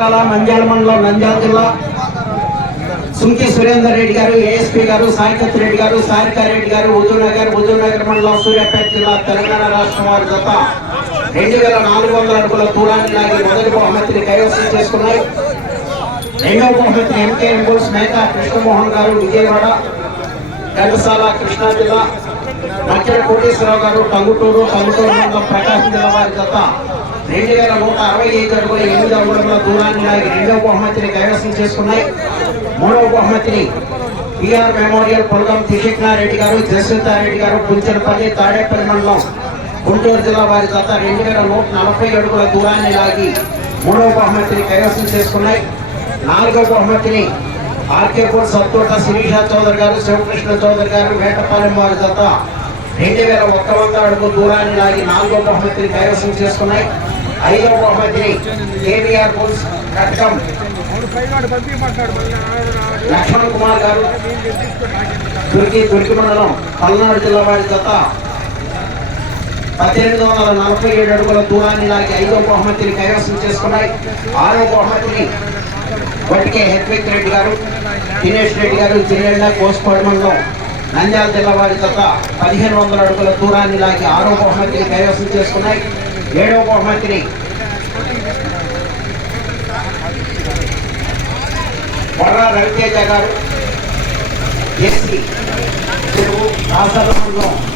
పెదకొట్టాల నంద్యాల మండలం నంద్యాల జిల్లా. సుంకి సురేందర్ రెడ్డి గారు ఏఎస్పీ గారు సాయికత్ రెడ్డి గారు సారికా రెడ్డి గారు హుజూర్నగర్ హుజూర్నగర్ మండలం సూర్యాపేట జిల్లా తెలంగాణ రాష్ట్రం వారి జత రెండు వేల నాలుగు వందల అడుగుల దూరాన్ని లాగి మొదటి బహుమతిని కైవసం చేసుకున్నాయి. రెండవ బహుమతిని ఎంకే ఎంబుల్స్ మేత కృష్ణమోహన్ గారు విజయవాడ ఘంటసాల కృష్ణా జిల్లా మధ్య కోటేశ్వరరావు గారు టంగుటూరు టంగుటూరు మండలం ప్రకాశం జిల్లా వారి జత రెండు వేల నూట అరవై ఐదు అడుగుల ఎనిమిది అడుగుల దూరాన్ని లాగి రెండవ బహుమతిని కైవసం చేసుకున్నాయి. మూడవ బహుమతిని పిఆర్ మెమోరియల్ పొలగం త్రిశిఖారెడ్డి గారు జస్వితారెడ్డి గారు పుంచనపల్లి తాడేపల్లి మండలం గుంటూరు జిల్లా వారి జత రెండు వేల నూట నలభై అడుగుల దూరాన్ని లాగి మూడవ బహుమతిని కైవసం చేసుకున్నాయి. నాలుగవ బహుమతిని ఆర్కేపూర్ సత్తోట శిరీష చౌదరి గారు శివకృష్ణ చౌదరి గారు వేటపాలెం వారి జత రెండు వేల ఒక్క వంద అడుగు దూరాన్ని లాగి నాలుగో బహుమతిని కైవసం చేసుకున్నాయి. ఐదవ బహుమతిని కేవీఆర్ బుల్స్ కటకం లక్ష్మణ్ కుమార్ గారు. దుర్గి దుర్గి మండలం పల్నాడు జిల్లా వారి జత. పద్దెనిమిది వందల నలభై ఏడు అడుగుల దూరాన్ని లాగి ఐదో బహుమతిని కైవసం చేసుకున్నాయి. ఆరో బహుమతిని వటికే హెత్విక్ రెడ్డి గారు దినేష్ రెడ్డి గారు జిల్లెళ్ళ కోసుకోడు మండలం నంద్యాల జిల్లా వారి జత పదిహేను వందల అడుగుల దూరాన్ని లాగి ఆరో బహుమతిని కైవసం చేసుకున్నాయి. ఏడవ బహుమతిని. బొర్రా రవితేజ గారు ఎస్సీ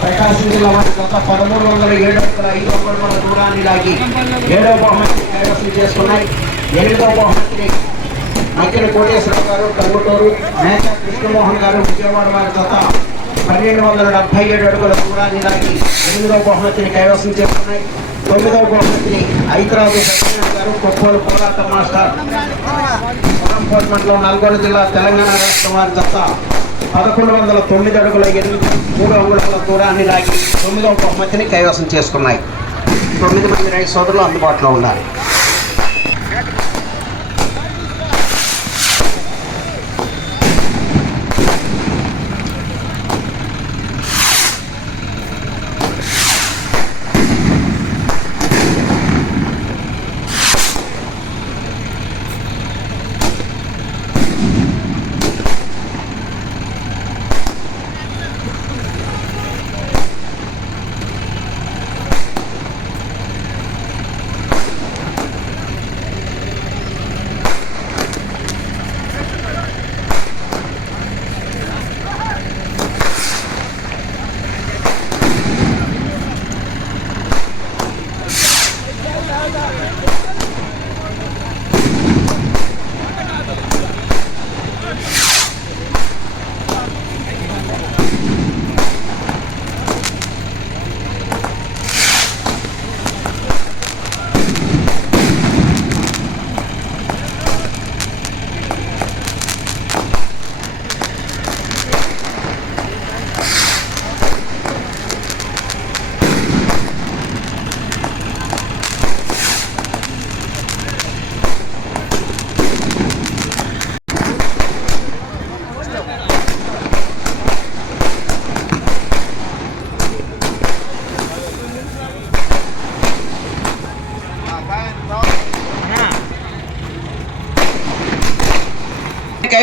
ప్రకాశం జిల్లా వారి గత పదమూడు వందల ఏడు వందల ఐదు వందల దూరాన్ని లాగి ఏడవ బహుమతిని కైవసం చేసుకున్నాయి. ఎనిమిదవ బహుమతిని మధ్యన కోటేశ్వరరావు గారు టంగుటూరు మేక కృష్ణమోహన్ గారు విజయవాడ వారి గత పన్నెండు వందల డెబ్బై ఏడు అడుగుల దూరాన్ని లాగి ఎనిమిదవ బహుమతిని కైవసం చేసుకున్నాయి. తొమ్మిదవ బహుమతిని హైదరాబాద్ సత్యనారాయణ గారు కొప్పోలు పోరాట మాస్టర్. పొలంపోట్ మండలం నల్గొండ జిల్లా తెలంగాణ రాష్ట్రం వారి జత పదకొండు వందల తొమ్మిది అడుగుల ఎనిమిది మూడు అంగుళాల దూరాన్ని లాగి తొమ్మిదవ బహుమతిని కైవసం చేసుకున్నాయి. తొమ్మిది మంది రైతు సోదరులు అందుబాటులో ఉన్నారు.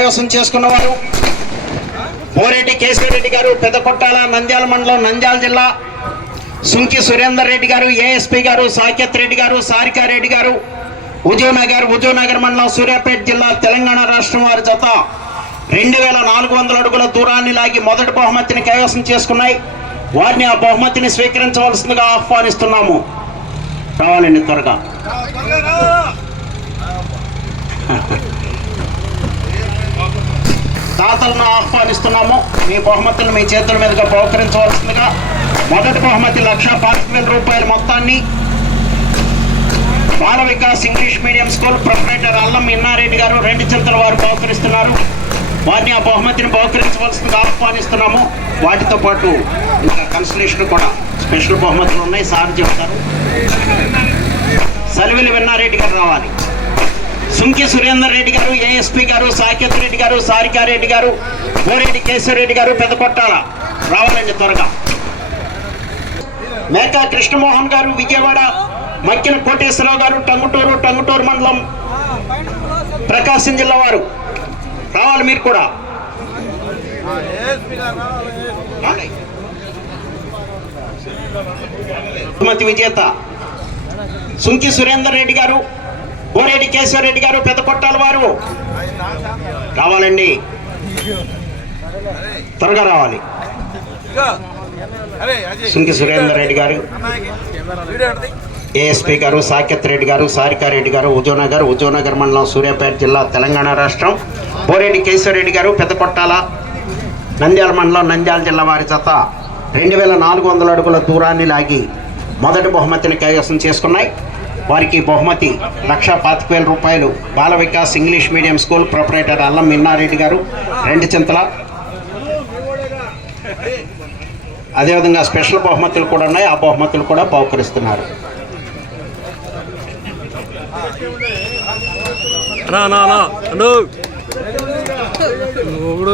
కైవసం చేసుకున్నవారు. బోరెడ్డి కేశవరెడ్డి గారు పెద్దకొట్టాల నంద్యాల మండలం నంద్యాల జిల్లా. సుంకి సురేందర్ రెడ్డి గారు ఏఎస్పీ గారు సాకేత్ రెడ్డి గారు సారికా రెడ్డి గారు హుజూర్నగర్ హుజూర్నగర్ మండలం సూర్యాపేట జిల్లా తెలంగాణ రాష్ట్రం వారి జత. రెండు వేల నాలుగు వందల అడుగుల దూరాన్ని లాగి మొదటి బహుమతిని కైవసం చేసుకున్నాయి. వారిని ఆ బహుమతిని స్వీకరించవలసిందిగా ఆహ్వానిస్తున్నాము. రావాలండి త్వరగా. దాతలను ఆహ్వానిస్తున్నాము. మీ బహుమతులను మీ చేతుల మీదుగా బహుకరించవలసిందిగా మొదటి బహుమతి లక్ష పాతిక వేల రూపాయల మొత్తాన్ని Bala Vikas English medium school proprietor Allam Innareddy garu రెండు చింతల వారు బహుకరిస్తున్నారు వారిని ఆ బహుమతిని బహుకరించవలసిందిగా ఆహ్వానిస్తున్నాము. వాటితో పాటు ఇంకా కన్సలేషన్ కూడా స్పెషల్ బహుమతులు ఉన్నాయి. సార్ చెప్తారు. సలివిలి విన్నారెడ్డి గారు రావాలి. సుంకి సురేందర్ రెడ్డి గారు ఏఎస్పీ గారు సాకేత్ రెడ్డి గారు సారికారెడ్డి గారు కోరెడ్డి కేశవరెడ్డి గారు పెద్దకొట్టాల రావాలండి త్వరగా. మేకా కృష్ణమోహన్ గారు విజయవాడ మక్కిన కోటేశ్వరరావు గారు టంగుటూరు టంగుటూరు మండలం ప్రకాశం జిల్లా వారు. రావాలి మీరు కూడా. విజేత సుంకి సురేందర్ రెడ్డి గారు బోరెడ్డి కేశవ రెడ్డి గారు పెద్ద కొట్టాల వారు. రావాలండి. త్వరగా రావాలి. సుంకి సురేందర్ రెడ్డి గారు ఏఎస్పీ గారు సాకేత్ రెడ్డి గారు సారికారెడ్డి గారు ఉజోనగర్ ఉజోనగర్ మండలం సూర్యాపేట జిల్లా తెలంగాణ రాష్ట్రం. బోరెడ్డి కేశవరెడ్డి గారు పెద్దకొట్టాల నంద్యాల మండలం నంద్యాల జిల్లా వారి జత. రెండు వేల నాలుగు వందల అడుగుల దూరాన్ని లాగి మొదటి బహుమతిని కైవసం చేసుకున్నాయి. వారికి బహుమతి. లక్ష పాతిక వేల రూపాయలు. Bala Vikas English medium school proprietor Allam Minnareddy garu. రెండు చింతల. అదేవిధంగా స్పెషల్ బహుమతులు కూడా ఉన్నాయి. ఆ బహుమతులు కూడా బహుకరిస్తున్నారు. అన్నా అన్నా అన్నా అను నువ్వు కూడా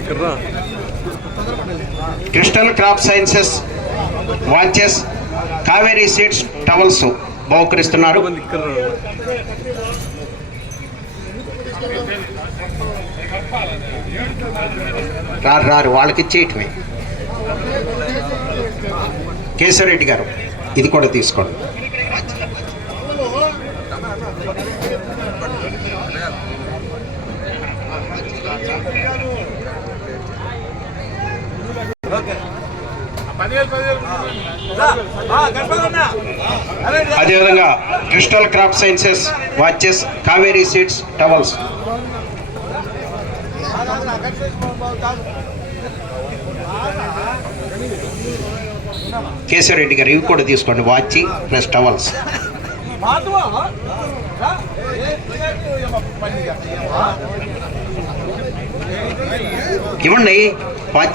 ఇక్కడ రా crystal crop sciences watches Kaveri seeds towels బహుకరిస్తున్నారు. రారు రారు వాళ్ళకి ఇచ్చేయటమే కేశవరెడ్డి గారు ఇది కూడా తీసుకోండి. అదేవిధంగా crystal crop sciences watches Kaveri seeds towels. Keshavareddy garu ఇవి కూడా తీసుకోండి. వాచి ప్లస్ టవల్స్. ఇవ్వండి వాచ్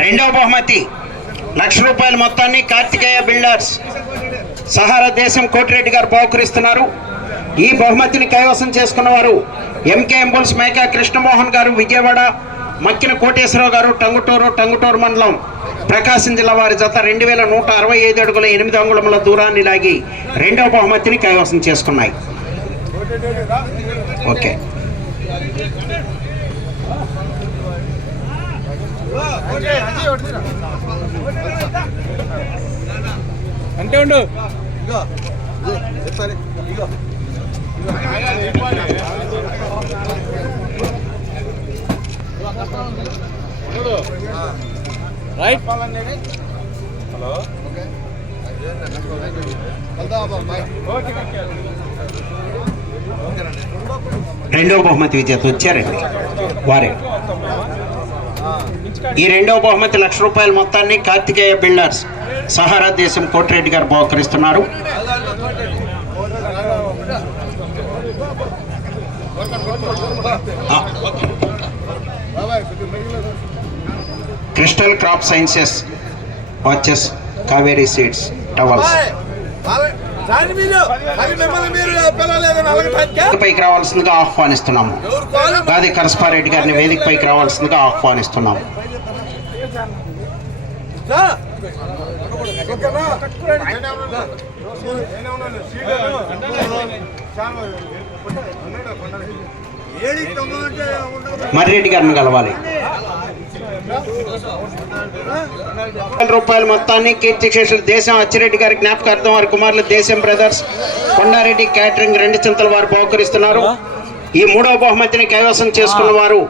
రెండవ బహుమతి. లక్ష రూపాయల మొత్తాన్ని కార్తికేయ బిల్డర్స్. సహారా దేశం కోటిరెడ్డి గారు బహుకరిస్తున్నారు. ఈ బహుమతిని కైవసం చేసుకున్న వారు ఎంకే ఎంబుల్స్ మేకా కృష్ణమోహన్ గారు విజయవాడ మక్కిన కోటేశ్వరరావు గారు టంగుటూరు టంగుటూరు మండలం ప్రకాశం జిల్లా వారి జత రెండు వేల నూట అరవై ఐదు అడుగుల ఎనిమిది అంగుళముల దూరాన్ని లాగి రెండవ బహుమతిని కైవసం చేసుకున్నాయి. ఓకే. అంటే ఉండు. రైట్. రెండవ బహుమతి విజేత వచ్చారండి. వారే. ఈ రెండవ బహుమతి లక్ష రూపాయల మొత్తాన్ని కార్తికేయ బిల్డర్స్ సహారా దేశం Kotireddy garu బహుకరిస్తున్నారు. Crystal crop sciences watches Kaveri seeds towels. పైకి. రావాల్సిందిగా ఆహ్వానిస్తున్నాము. గాది కరస్పారెడ్డి గారిని వేదిక పైకి రావాల్సిందిగా ఆహ్వానిస్తున్నాము. మర్రెడ్డి గారిని కలవాలి. రూపాయల మొత్తాన్ని కీర్తిశేషులు దేశం అచ్చిరెడ్డి గారి జ్ఞాపకార్థం వారి కుమారులు దేశం బ్రదర్స్ కొండారెడ్డి క్యాటరింగ్ రెండు చింతల వారు బహుకరిస్తున్నారు. ఈ మూడవ బహుమతిని కైవసం చేసుకున్న వారు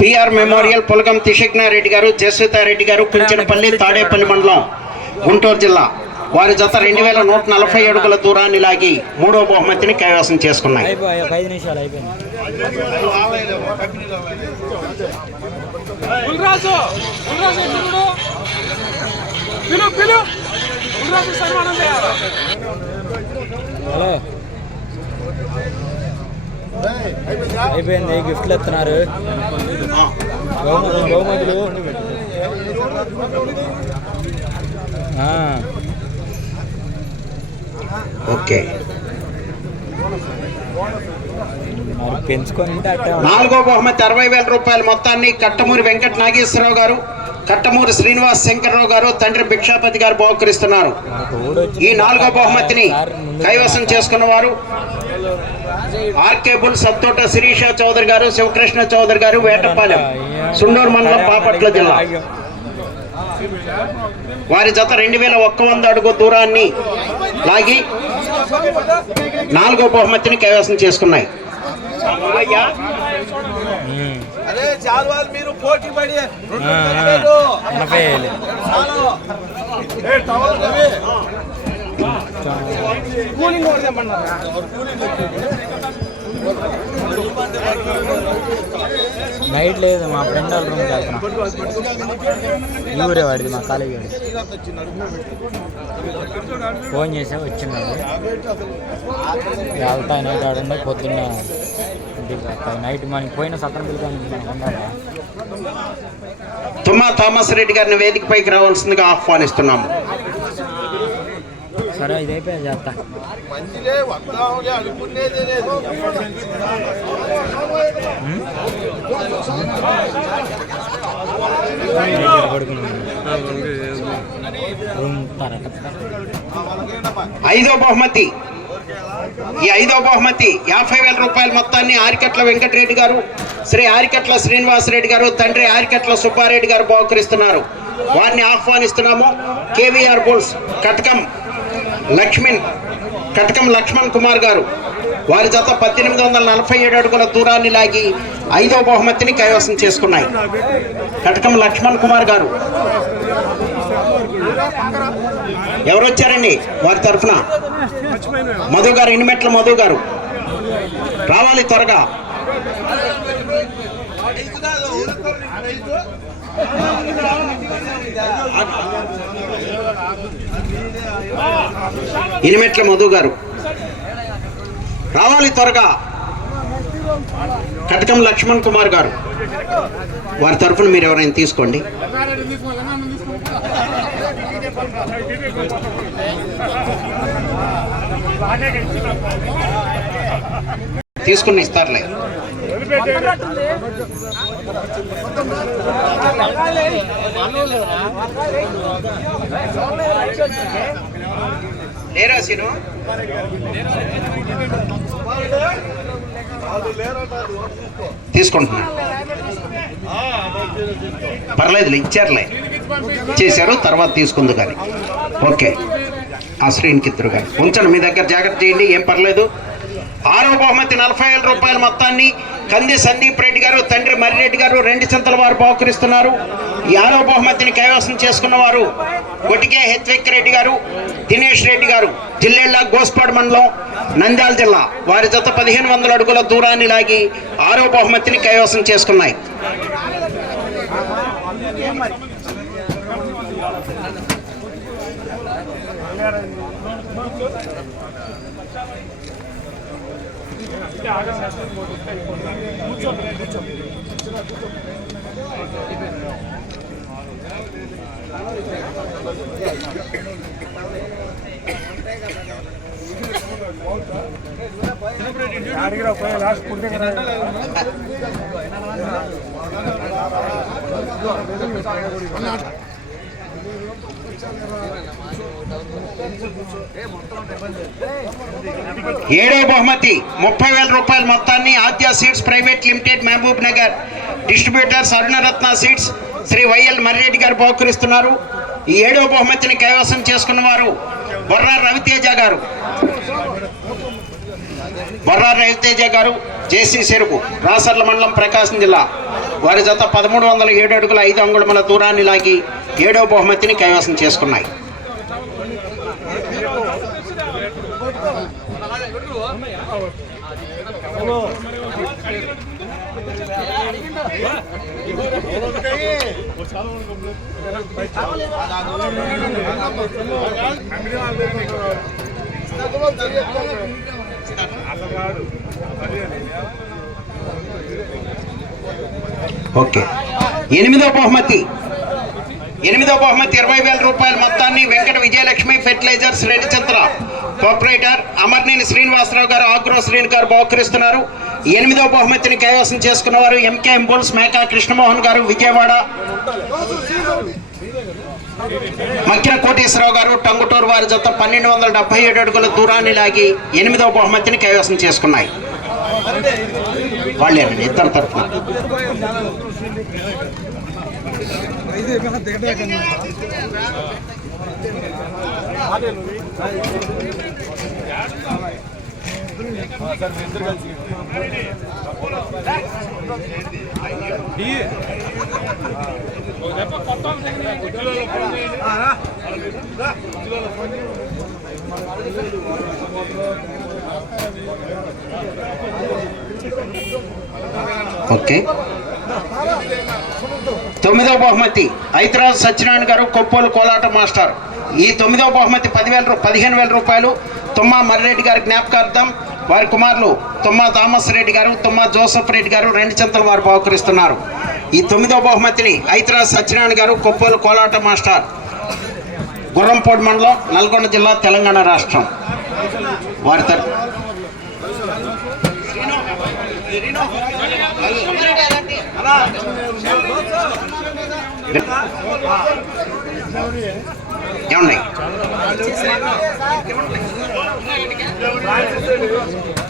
పిఆర్ మెమోరియల్ పులగం తిషిగ్నారెడ్డి గారు జయసుతారెడ్డి గారు కుంచెనపల్లి తాడేపల్లి మండలం గుంటూరు జిల్లా. వారి జత రెండు వేల నూట నలభై అడుగుల దూరాన్ని లాగి మూడవ బహుమతిని కైవసం చేసుకున్నాయి. హలో. అయిపోయింది గిఫ్ట్లు ఇస్తున్నారు. బహుమతులు. బహుమతులు ఓకే. పెంచుకొని నాలుగో బహుమతి అరవై వేల రూపాయల మొత్తాన్ని కట్టమూరి వెంకట నాగేశ్వరరావు గారు కట్టమూరి శ్రీనివాస్ శంకర్రావు గారు తండ్రి భిక్షాపతి గారు బహుకరిస్తున్నారు. ఈ నాలుగో బహుమతిని కైవసం చేసుకున్న వారు ఆర్కేబుల్ సత్తోట శిరీష చౌదరి గారు శివకృష్ణ చౌదరి గారు వేటపాలెం సుండూరు మండలం బాపట్ల జిల్లా. వారి జత రెండు వేల ఒక్క వంద అడుగు దూరాన్ని లాగి నాలుగో బహుమతిని కైవసం చేసుకున్నాయి. అరే చాలు మీరు పోటీ పడి ఆ, నైట్ లేదు మా ఫ్రెండ్ వాళ్ళ రూమ్కి కాదు ఊరే వాడిది మా కాలేజీ వాడి ఫోన్ చేసే వచ్చిన్నాడు వెళ్తా నైట్ ఆడండి పొద్దున్న నైట్ మనకి పోయిన సత్రం పిలుపుకుంటున్నా తుమ్మా థామస్ రెడ్డి గారిని వేదికపైకి రావాల్సిందిగా ఆహ్వానిస్తున్నాము. సరే ఇది అయిపోయింది చేస్తా ఐదో బహుమతి. ఈ ఐదో బహుమతి యాభై వేల రూపాయల మొత్తాన్ని ఆరికట్ల వెంకటరెడ్డి గారు శ్రీ ఆరికట్ల శ్రీనివాసరెడ్డి గారు తండ్రి ఆరికట్ల సుబ్బారెడ్డి గారు బహుకరిస్తున్నారు. వారిని ఆహ్వానిస్తున్నాము. KVR bulls Katakam. Laxman Katakam Lakshman Kumar garu. వారి జత పద్దెనిమిది వందల నలభై ఏడు అడుగుల దూరాన్ని లాగి ఐదో బహుమతిని కైవసం చేసుకున్నాయి. కటకం లక్ష్మణ్ కుమార్ గారు. ఎవరు వచ్చారండి వారి తరఫున. మధు గారు ఇనిమెట్ల మధు గారు. రావాలి త్వరగా. ఇనిమెట్ల మధు గారు. రావాలి త్వరగా. కటకం లక్ష్మణ్ కుమార్ గారు. వారి తరఫున మీరు ఎవరైనా తీసుకోండి. తీసుకుని ఇస్తారులే. లేరా సీను తీసుకుంటున్నా పర్లేదులే ఇచ్చారులే. చేశారు తర్వాత తీసుకుంది కానీ. ఓకే. ఆ శ్రీనికి ఇద్దరు కానీ ఉంచండి మీ దగ్గర జాగ్రత్త చేయండి ఏం పర్లేదు. ఆరో బహుమతి నలభై వేల రూపాయల మొత్తాన్ని కంది సందీప్ రెడ్డి గారు తండ్రి మర్రెడ్డి గారు రెండు చింతల వారు బహుకరిస్తున్నారు. యాదవ బహుమతిని కైవసం చేసుకున్న వారు గొటికే హెత్విక్ రెడ్డి గారు దినేష్ రెడ్డి గారు జిల్లేళ్ళ గోస్పాడ్ మండలం నంద్యాల జిల్లా. వారి జత పదిహేను వందల అడుగుల దూరాన్ని లాగి ఆరో బహుమతిని కైవసం చేసుకున్నాయి. కూర్చో కూర్చో ఏడో బహుమతి ముప్పై వేల రూపాయల మొత్తాన్ని Adya seeds private limited Mahabubnagar distributor Arunaratna seeds Shri YL Marreddy garu బహుకరిస్తున్నారు. ఈ ఏడో బహుమతిని కైవసం చేసుకున్న వారు బొర్రా రవితేజ గారు. బొర్రా రవితేజ గారు జేసీ చెరుకు రాసర్ల మండలం ప్రకాశం జిల్లా. వారి జత పదమూడు వందల ఏడు అడుగుల ఐదు అంగుళముల దూరాన్ని లాగి ఏడో బహుమతిని కైవసం చేసుకున్నాయి. ఓకే. ఎనిమిదో బహుమతి. ఎనిమిదో బహుమతి ఇరవై వేల రూపాయల మొత్తాన్ని వెంకట విజయలక్ష్మి ఫెర్టిలైజర్స్ రెడ్డి చంద్ర ప్రొపరేటర్ అమర్నేని శ్రీనివాసరావు గారు ఆగ్రో శ్రీని గారు బహుకరిస్తున్నారు. ఎనిమిదో బహుమతిని కైవసం చేసుకున్నవారు ఎంకే ఎంబోల్స్ మేకా కృష్ణమోహన్ గారు విజయవాడ. మక్కిన కోటేశ్వరరావు గారు టంగుటూరు వారి జత పన్నెండు వందల డెబ్బై ఏడు అడుగుల దూరాన్ని లాగి ఎనిమిదవ బహుమతిని కైవసం చేసుకున్నాయి. వాళ్ళేనండి ఇద్దరు తరఫున. ఓకే. తొమ్మిదవ బహుమతి హైదరాబాద్ సత్యనారాయణ గారు కొప్పోలు కోలాట మాస్టర్. ఈ తొమ్మిదవ బహుమతి పదివేల రూ- పదిహేను వేల రూపాయలు తుమ్మా మర్రెడ్డి గారి జ్ఞాపకార్థం వారి కుమారులు తుమ్మా థామస్ రెడ్డి గారు తుమ్మా జోసఫ్ రెడ్డి గారు రెండు చెంతలు వారు బహుకరిస్తున్నారు. ఈ తొమ్మిదో బహుమతిని ఐతిరాజ్ సత్యనారాయణ గారు కొప్పోలు కోలాట మాస్టర్. గుర్రంపోడు మండలం నల్గొండ జిల్లా తెలంగాణ రాష్ట్రం. వారి తరఫు ఏమండి?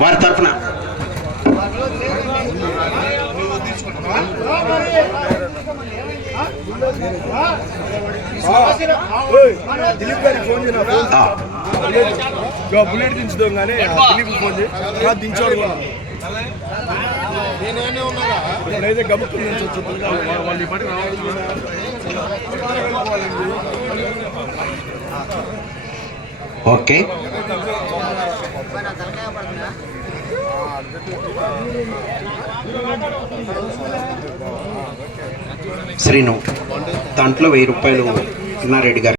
వారి తరఫున ఓయ్, దిలీప్ గారికి ఫోన్ చేయనా బుల్లెట్ దించుదాం కానీ దిలీప్ ఫోన్ చేయి దించాడు కూడా ఇప్పుడైతే నుంచి వచ్చి వాళ్ళు ఈ పని ఓకే. శ్రీను దాంట్లో వెయ్యి రూపాయలు ఇన్నారెడ్డి గారు.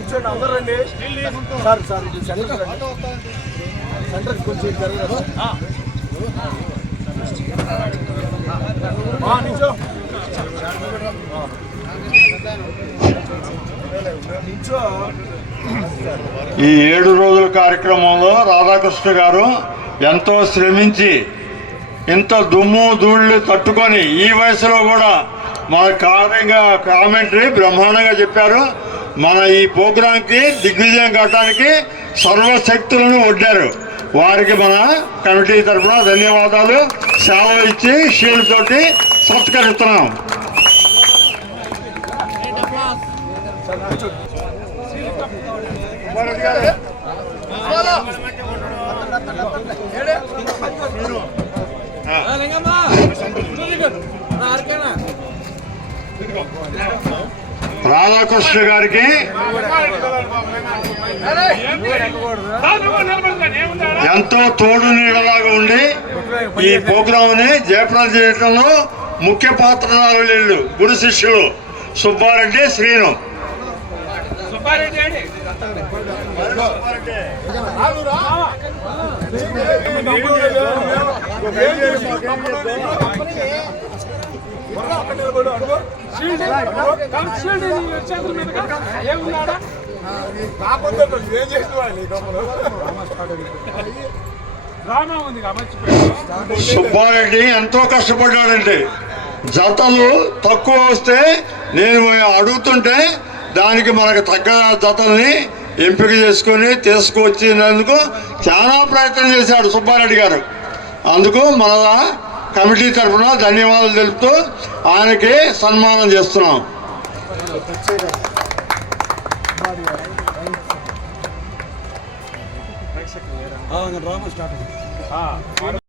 కూర్చోండి అందరూ రండి. సార్ సార్ సెంటర్ కొంచెం జరగదు ఈ ఏడు రోజుల కార్యక్రమంలో రాధాకృష్ణ గారు ఎంతో శ్రమించి ఇంత దుమ్ము ధూళ్ళు తట్టుకొని ఈ వయసులో కూడా మన కార్యంగా కామెంటరీ బ్రహ్మాండంగా చెప్పారు. మన ఈ ప్రోగ్రాంకి దిగ్విజయం కావడానికి సర్వశక్తులను ఒడ్డారు వారికి మన కమిటీ తరఫున ధన్యవాదాలు. సెలవు ఇచ్చి షీల్డ్ తోటి సత్కరిస్తున్నాం. రాధాకృష్ణ గారికి ఎంతో తోడు నీడలాగా ఉండి ఈ ప్రోగ్రాంని జయప్రదం చేయడంలో ముఖ్య పాత్రధారులు గురు శిష్యులు సుబ్బారెడ్డి శ్రీను. సుబ్బారెడ్డి. ఏమున్నాడా? ఏం చేసిన? డ్రామా ఉంది సుబ్బారెడ్డి ఎంతో కష్టపడ్డాడండి. జతలు తక్కువ వస్తే నేను అడుగుతుంటే దానికి మనకు తగ్గ జతల్ని ఎంపిక చేసుకొని తీసుకొచ్చినందుకు చాలా ప్రయత్నం చేశాడు సుబ్బారెడ్డి గారు. అందుకు మన కమిటీ తరఫున ధన్యవాదాలు తెలుపుతూ ఆయనకి సన్మానం చేస్తున్నాం. ఆ,